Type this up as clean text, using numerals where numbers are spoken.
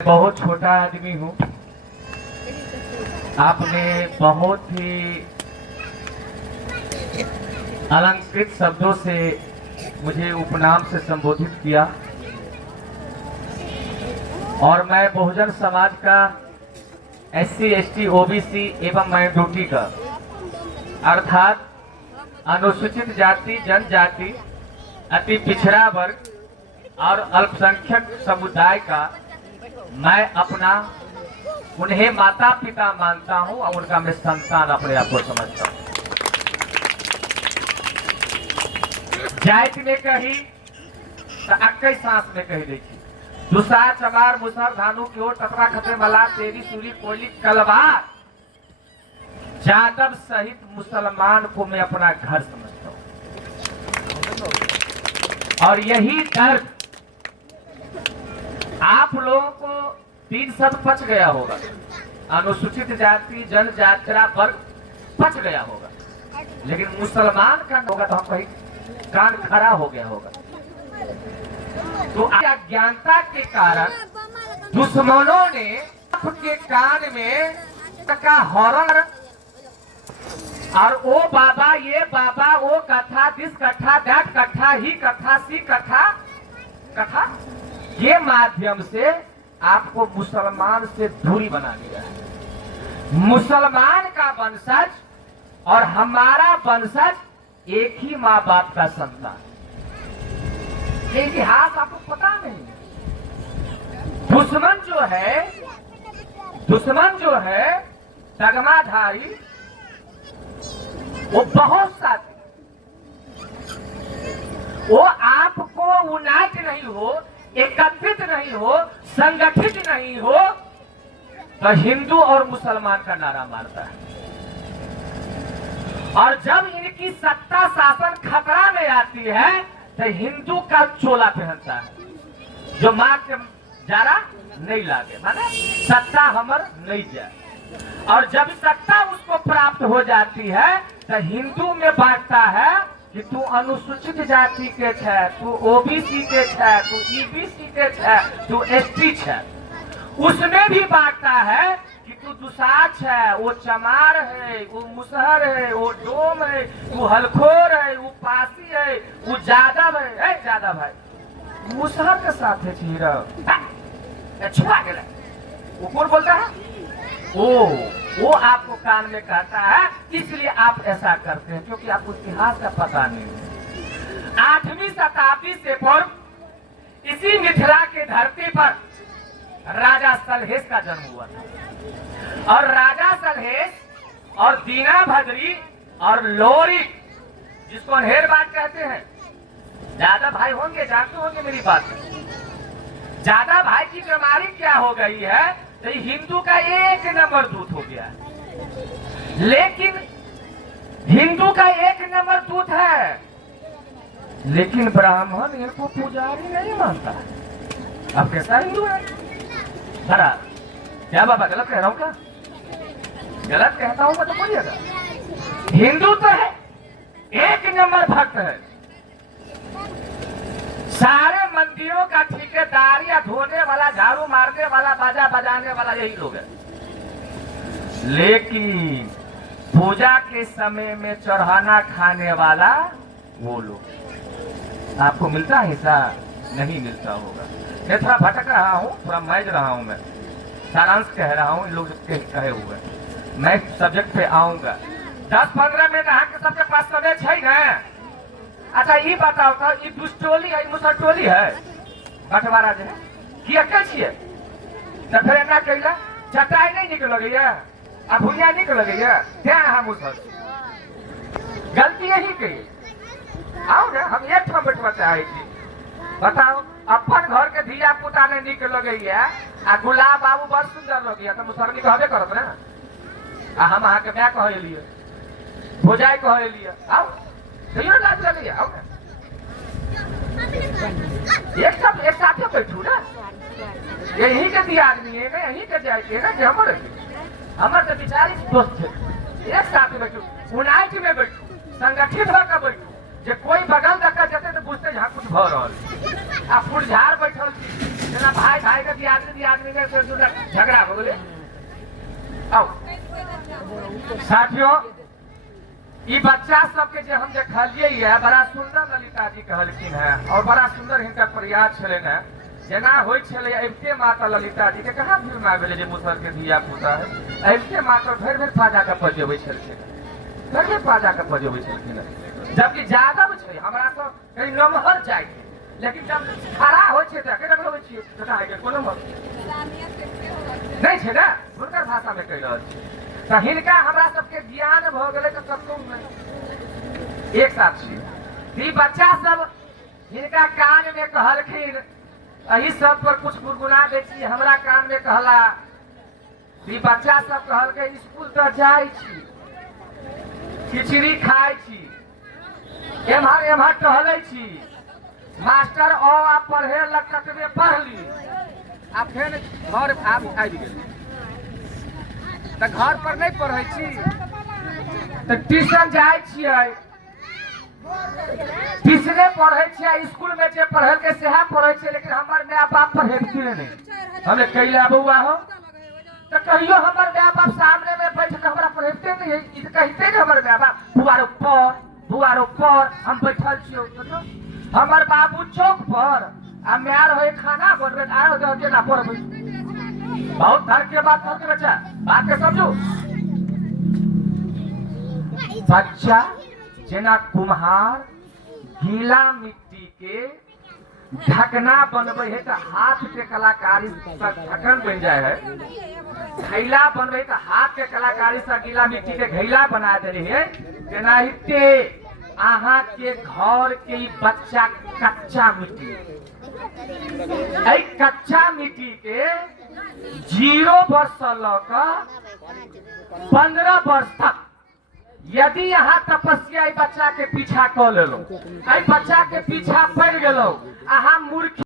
बहुत छोटा आदमी हूँ। आपने बहुत ही अलंकृत शब्दों से मुझे उपनाम से संबोधित किया और मैं बहुजन समाज का SC ST OBC एवं माइनॉरिटी का अर्थात अनुसूचित जाति जनजाति अति पिछड़ा वर्ग और अल्पसंख्यक समुदाय का मैं अपना उन्हें माता पिता मानता हूं और उनका मैं संतान अपने आप को समझता हूं। जाति में कही तो अक्कई सांस में कही देखी दुसार चमार मुसहर धानु की ओर टपरा खतरे मला तेरी सूरी कोयली कलवार जादव सहित मुसलमान को मैं अपना घर समझता हूं। और यही दर्द आप लोगों को 3 शब्द पच गया होगा। अनुसूचित जाति जनजाति वर्ग पच गया होगा, लेकिन मुसलमान का होगा तो हम कहीं कान खड़ा हो गया होगा। तो अज्ञानता के कारण दुश्मनों ने आपके कान में का हॉर्न और ओ बाबा ये बाबा वो कथा दिस कथा दैट कथा ही कथा सी कथा कथा ये माध्यम से आपको मुसलमान से दूरी बना दिया है। मुसलमान का वंशज और हमारा वंशज एक ही माँ बाप का संतान। ये इतिहास आपको पता नहीं। दुश्मन जो है तगमाधारी वो बहुत साथी, वो आपको उन्नत नहीं हो, एकत्रित नहीं हो, संगठित नहीं हो तो हिंदू और मुसलमान का नारा मारता है। और जब इनकी सत्ता शासन खतरा में आती है तो हिंदू का चोला पहनता है जो मां के जारा नहीं लागे, माने सत्ता हमर नहीं जाए। और जब सत्ता उसको प्राप्त हो जाती है तो हिंदू में बांटता है कि तू अनुसूचित जाति के छे, तू OBC के छे, तू EBC के छे, तू ST छे। उसमें भी बांटता है कि तू दुसार है, वो चमार है, वो मुसहर है, वो डोम है, वो हलखोर है, वो पासी है, वो जादव है। जादव भाई मुसहर के साथ है चीरा छुआ गया। वो कौन बोलता है? वो आपको कान में कहता है, इसलिए आप ऐसा करते हैं क्योंकि आपको इतिहास का पता नहीं है। 8वीं शताब्दी से पूर्व इसी मिथिला के धरती पर राजा सलहेश का जन्म हुआ था। और राजा सलहेश और दीना भद्री और लोरिक, जिसको अनहेर बात कहते हैं, ज्यादा भाई होंगे, जानते होंगे मेरी बात। ज्यादा भाई की बीमारी क्या हो गई है तो हिंदू का 1 नंबर दूत हो गया। लेकिन हिंदू का 1 नंबर दूत है, लेकिन ब्राह्मण इनको पुजारी नहीं मानता। अब कैसा हिंदू है? खरा क्या बाबा गलत कह रहा हूं क्या? गलत कहता हूं तो बोलिएगा। हिंदू तो है 1 नंबर भक्त है। सारे मंदिरों का ठेकेदार या धोने वाला, झाड़ू मारने वाला, बाजा बजाने वाला यही लोग है। लेकिन पूजा के समय में चढ़ाना खाने वाला वो लोग आपको मिलता है हिस्सा? नहीं मिलता होगा। मैं थोड़ा भटक रहा हूँ, थोड़ा मैज रहा हूँ, मैं सारांश कह रहा हूँ। इन लोग कहे हुए मैं सब्जेक्ट पे आऊंगा। 10-15 मिनट के सबके पास समय है ना? अच्छा ये बताओ तो ये दुष्टोली है, मुसरटोली है बंटवारा जो है कि अक्कल छिए तो फिर ना कहिला चटाई नहीं निकल गई, अब भुइया निकल गई क्या? हम उस गलती यही कही। आओ ना, हम एक ठम बैठवा चाहे थी। बताओ अपन घर के धिया पुता ने निकल गई है आ गुलाब बाबू बड़ सुंदर लग गया तो मुसरनी कहबे करत ना। हम अहाँ के मैं कहे लिए भोजाई कहे लिए। आओ लाज लगे, आओ ना एक साथ बैठू ना। यही के दिया आदमी है ना, यही के जाए ना कि हमारे तो बिचारी दोस्त थे। एक साथ बैठू, यूनाइट में बैठू, संगठित होकर बैठू। जे कोई बगल तक जाते तो बुझते जहाँ कुछ भ रहा। आ फुलझार बैठल जना भाई भाई का दियादनी में झगड़ा हो गए। आओ साथियों, ये बच्चा सबके जो हम देखलिए है बड़ा सुंदर ललिता जी कहलखिन है और बड़ा सुंदर हिनका प्रयास छलन है। जना होय छले अबिते माता ललिता जी के कहाँ भीड़ में आबे जे मुसर के धिया पुता है अबिते माता भेर भेर पाजा के बजेबै छलखिन, भेर भेर पाजा के बजेबै छलखिन। जबकि जादव छै हमरा सब कहीं नमहर जाय, लेकिन जब खड़ा होय छै त केना बोलै छियै कथा है के कोनो नहीं छै ना हुनकर भाषा में कहि रहल छी। त हिनका हमरा सबके ज्ञान भ गेलै त कतौ नहीं एक साथ छी। ई बच्चा सब हिनका कान में कहलखिन, अही सब पर कुछ गुनगुना दै छी, हमरा कान में कहला। ई बच्चा सब कहलकै स्कूल त जाय छी, खिचड़ी खाय छी, एम्हर एम्हर टहलै छी, मास्टर आ पढ़े लगतबे पढ़ ली आ फिर घर आबि गेल त घर पर नहीं पढ़ै छी त ट्यूशन जाय छियै, ट्यूशने पढ़े छियै, स्कूल में जे पढ़ल के सेहा पढ़े छियै, लेकिन हमर माय बाप पढ़ेबते नहीं। हमे कैला बउआ हो तो कहियो हमर माय बाप सामने में बैठ के हमरा पढ़ेबते नहीं है, ई कहते नहीं हमर माय बाप बुआरो पर हम बैठल छियो। हमर बाबू चौक पर आ माय रहे खाना बनबे आयो तो केना पढ़बै। बहुत धर के बात करते बच्चा, बात के समझो। बच्चा जना कुम्हार गीला मिट्टी के ढकना बनबे है तो हाथ के कलाकारी से ढक्कन बन जाए है, घैला बनबे तो हाथ के कलाकारी से गीला मिट्टी के घैला बना दे रही है। तेनाहिते अहाँ के घर के बच्चा कच्चा मिट्टी, कच्चा मिट्टी के 0 वर्ष से लकर 15 वर्ष तक यदि यहाँ तपस्या बच्चा के पीछा क लेलो, बच्चा के पीछा पड़ गेलो, अहाँ मूर्ख